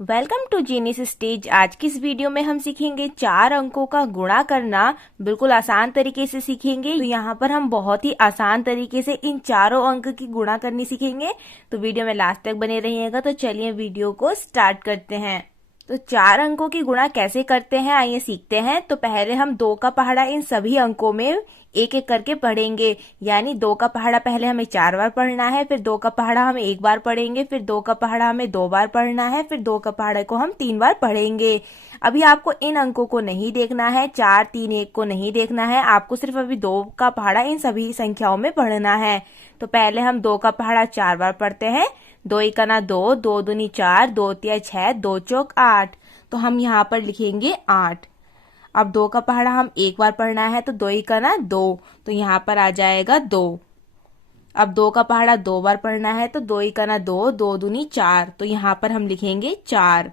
Welcome to genius stage. आज की इस वीडियो में हम सीखेंगे 4 अंकों का गुणा करना। बिल्कुल आसान तरीके से सीखेंगे। तो यहाँ पर हम बहुत ही आसान तरीके से इन चारों अंक की गुणा करनी सीखेंगे। तो वीडियो में लास्ट तक बने रहिएगा। तो चलिए वीडियो को स्टार्ट करते हैं। तो 4 अंकों की गुणा कैसे करते हैं आइए सीखते हैं। तो पहले हम 2 का पहाड़ा इन सभी अंकों में एक एक करके पढ़ेंगे। यानी 2 का पहाड़ा पहले हमें 4 बार पढ़ना है, फिर 2 का पहाड़ा हमें 1 बार पढ़ेंगे, फिर 2 का पहाड़ा हमें 2 बार पढ़ना है, फिर 2 का पहाड़ा को हम 3 बार पढ़ेंगे। अभी आपको इन अंकों को नहीं देखना है, 4, 3, 1 को नहीं देखना है। आपको सिर्फ अभी 2 का पहाड़ा इन सभी संख्याओं में पढ़ना है। तो पहले हम 2 का पहाड़ा 4 बार पढ़ते हैं। 2 1 2, 2 दूनी 4, 2 तिया 6, 2 चौक 8। तो हम यहाँ पर लिखेंगे 8। अब 2 का पहाड़ा हम 1 बार पढ़ना है, तो 2 1 2, तो यहाँ पर आ जाएगा 2। अब 2 का पहाड़ा 2 बार पढ़ना है, तो 2 1 2, 2 दूनी 4, तो यहाँ पर हम लिखेंगे 4।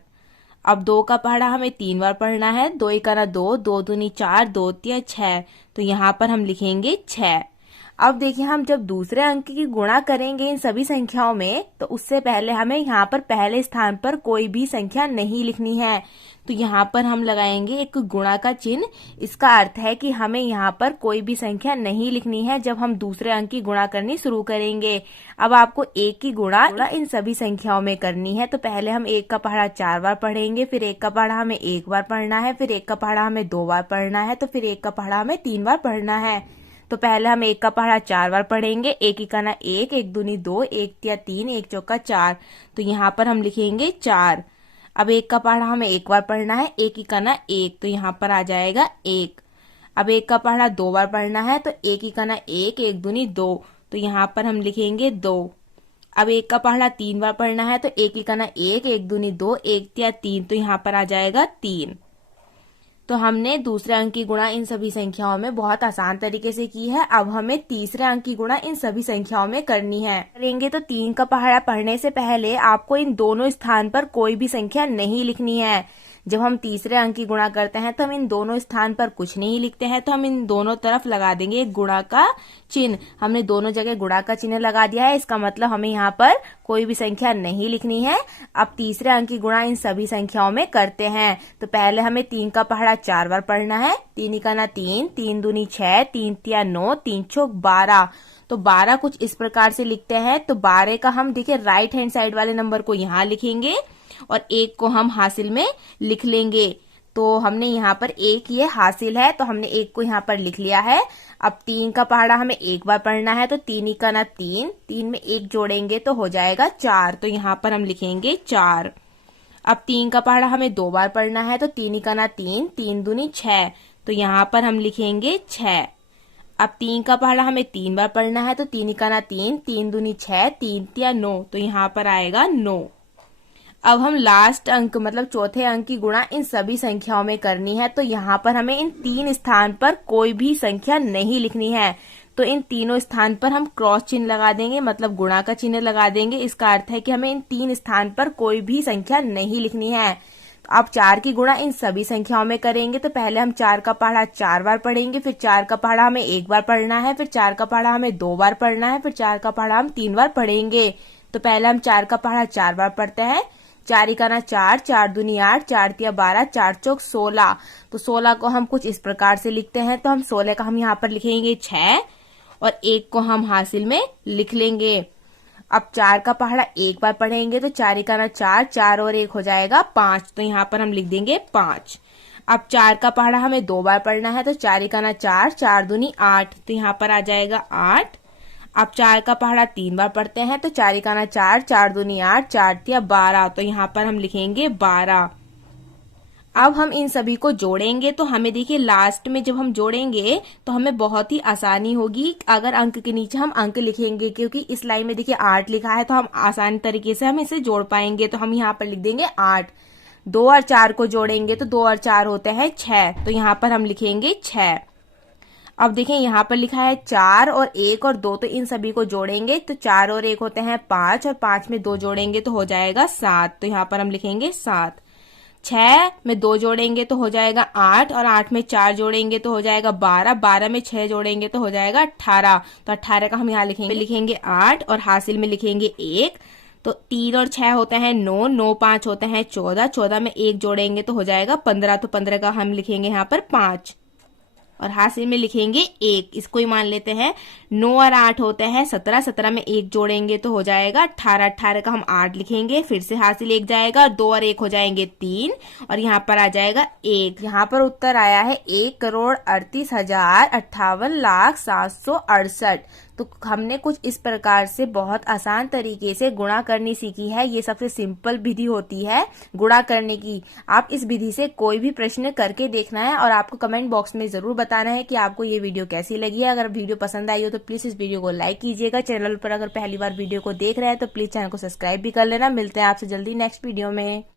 अब 2 का पहाड़ा हमें 3 बार पढ़ना है। 2 1 2, 2 दूनी 4, 2 तिया 6, तो यहाँ पर हम लिखेंगे 6। अब देखिए, हम जब दूसरे अंक की गुणा करेंगे इन सभी संख्याओं में, तो उससे पहले हमें यहाँ पर पहले स्थान पर कोई भी संख्या नहीं लिखनी है। तो यहाँ पर हम लगाएंगे एक गुणा का चिन्ह। इसका अर्थ है कि हमें यहाँ पर कोई भी संख्या नहीं लिखनी है जब हम दूसरे अंक की गुणा करनी शुरू करेंगे। अब आपको 1 की गुणा इन सभी संख्याओं में करनी है। तो पहले हम 1 का पहाड़ा 4 बार पढ़ेंगे, फिर 1 का पहाड़ा हमें 1 बार पढ़ना है, फिर 1 का पहाड़ा हमें 2 बार पढ़ना है, तो फिर 1 का पहाड़ा हमें 3 बार पढ़ना है। तो पहले हम 1 का पहाड़ा 4 बार पढ़ेंगे। 1 1 1, 1 दूनी 2, 1 तिया 3, 1 चौका 4, तो यहाँ पर हम लिखेंगे 4। अब 1 का पहाड़ा हमें 1 बार पढ़ना है। 1 1 1, तो यहाँ पर आ जाएगा 1। अब 1 का पहाड़ा 2 बार पढ़ना है, तो 1 1 1, 1 दूनी 2, तो यहाँ पर हम लिखेंगे 2। अब 1 का पहाड़ा 3 बार पढ़ना है, तो 1 1 1, 1 दूनी 2, 1 तिया 3, तो यहाँ पर आ जाएगा 3। तो हमने दूसरे अंक की गुणा इन सभी संख्याओं में बहुत आसान तरीके से की है। अब हमें तीसरे अंक की गुणा इन सभी संख्याओं में करनी है। करेंगे तो 3 का पहाड़ा पढ़ने से पहले आपको इन दोनों स्थान पर कोई भी संख्या नहीं लिखनी है। जब हम तीसरे अंक की गुणा करते हैं तो हम इन दोनों स्थान पर कुछ नहीं लिखते हैं, तो हम इन दोनों तरफ लगा देंगे एक गुणा का चिन्ह। हमने दोनों जगह गुणा का चिन्ह लगा दिया है। इसका मतलब हमें यहाँ पर कोई भी संख्या नहीं लिखनी है। अब तीसरे अंक की गुणा इन सभी संख्याओं में करते हैं। तो पहले हमें 3 का पहाड़ा 4 बार पढ़ना है। 3 1 3, 3 दूनी 6, 3 तिया 9, 3 चौक 12, तो 12 कुछ इस प्रकार से लिखते हैं। तो 12 का हम देखिए राइट हैंड साइड वाले नंबर को यहाँ लिखेंगे और 1 को हम हासिल में लिख लेंगे। तो हमने यहाँ पर 1 ये हासिल है, तो हमने 1 को यहाँ पर लिख लिया है। अब 3 का पहाड़ा हमें 1 बार पढ़ना है, तो 3 1 3, 3 में 1 जोड़ेंगे तो हो जाएगा 4, तो यहाँ पर हम लिखेंगे 4। अब 3 का पहाड़ा हमें 2 बार पढ़ना है, तो 3 1 3, 3 दूनी 6, तो यहाँ पर हम लिखेंगे 6। अब 3 का पहाड़ा हमें 3 बार पढ़ना है, तो 3 1 3, 3 दूनी 6, 3 तिया 9, तो यहाँ पर आएगा 9। अब हम लास्ट अंक मतलब चौथे अंक की गुणा इन सभी संख्याओं में करनी है। तो यहाँ पर हमें इन 3 स्थान पर कोई भी संख्या नहीं लिखनी है। तो इन तीनों स्थान पर हम क्रॉस चिन्ह लगा देंगे, मतलब गुणा का चिन्ह लगा देंगे। इसका अर्थ है कि हमें इन 3 स्थान पर कोई भी संख्या नहीं लिखनी है। तो अब 4 की गुणा इन सभी संख्याओं में करेंगे। तो पहले हम 4 का पहाड़ा 4 बार पढ़ेंगे, फिर 4 का पहाड़ा हमें 1 बार पढ़ना है, फिर 4 का पहाड़ा हमें 2 बार पढ़ना है, फिर 4 का पहाड़ा हम 3 बार पढ़ेंगे। तो पहले हम 4 का पहाड़ा 4 बार पढ़ते हैं। 4 1 4, 4 दूनी 8, 4 तिया 12, 4 चौक 16, तो 16 को हम कुछ इस प्रकार से लिखते हैं। तो हम 16 का हम यहाँ पर लिखेंगे 6 और 1 को हम हासिल में लिख लेंगे। अब 4 का पहाड़ा 1 बार पढ़ेंगे, तो 4 1 4, 4 और 1 हो जाएगा 5, तो यहाँ पर हम लिख देंगे 5। अब 4 का पहाड़ा हमें 2 बार पढ़ना है, तो 4 1 4, 4 दूनी 8, तो यहाँ पर आ जाएगा 8। अब 4 का पहाड़ा 3 बार पढ़ते हैं, तो 4 1 4, 4 दूनी 8, 4 तिया 12, तो यहाँ पर हम लिखेंगे 12। अब हम इन सभी को जोड़ेंगे। तो हमें देखिए लास्ट में जब हम जोड़ेंगे तो हमें बहुत ही आसानी होगी अगर अंक के नीचे हम अंक लिखेंगे, क्योंकि इस लाइन में देखिए 8 लिखा है, तो हम आसानी तरीके से हम इसे जोड़ पाएंगे। तो हम यहाँ पर लिख देंगे 8। 2 और 4 को जोड़ेंगे तो 2 और 4 होते हैं 6, तो यहाँ पर हम लिखेंगे 6। अब देखें यहाँ पर लिखा है 4 और 1 और 2, तो इन सभी को जोड़ेंगे तो 4 और 1 होते हैं 5, और 5 में 2 जोड़ेंगे तो हो जाएगा 7, तो यहाँ पर हम लिखेंगे 7। 6 में 2 जोड़ेंगे तो हो जाएगा 8, और 8 में 4 जोड़ेंगे तो हो जाएगा 12, 12 में 6 जोड़ेंगे तो हो जाएगा 18, तो 18 का हम यहाँ लिखेंगे 8 और हासिल में लिखेंगे 1, तो 3 और 6 होते हैं 9, 9 5 होते हैं 14, 14 में 1 जोड़ेंगे तो हो जाएगा 15, तो 15 का हम लिखेंगे यहाँ पर 5 और हासिल में लिखेंगे 1, इसको ही मान लेते हैं। 9 और 8 होते हैं 17, 17 में 1 जोड़ेंगे तो हो जाएगा 18, 18 का हम 8 लिखेंगे, फिर से हासिल 1 जाएगा, 2 और 1 हो जाएंगे 3 और यहाँ पर आ जाएगा 1। यहाँ पर उत्तर आया है 1,38,58,58,768। तो हमने कुछ इस प्रकार से बहुत आसान तरीके से गुणा करनी सीखी है। ये सबसे सिंपल विधि होती है गुणा करने की। आप इस विधि से कोई भी प्रश्न करके देखना है और आपको कमेंट बॉक्स में जरूर बताना है कि आपको ये वीडियो कैसी लगी है। अगर वीडियो पसंद आई हो तो प्लीज इस वीडियो को लाइक कीजिएगा। चैनल पर अगर पहली बार वीडियो को देख रहे हैं तो प्लीज चैनल को सब्सक्राइब भी कर लेना। मिलते हैं आपसे जल्दी नेक्स्ट वीडियो में।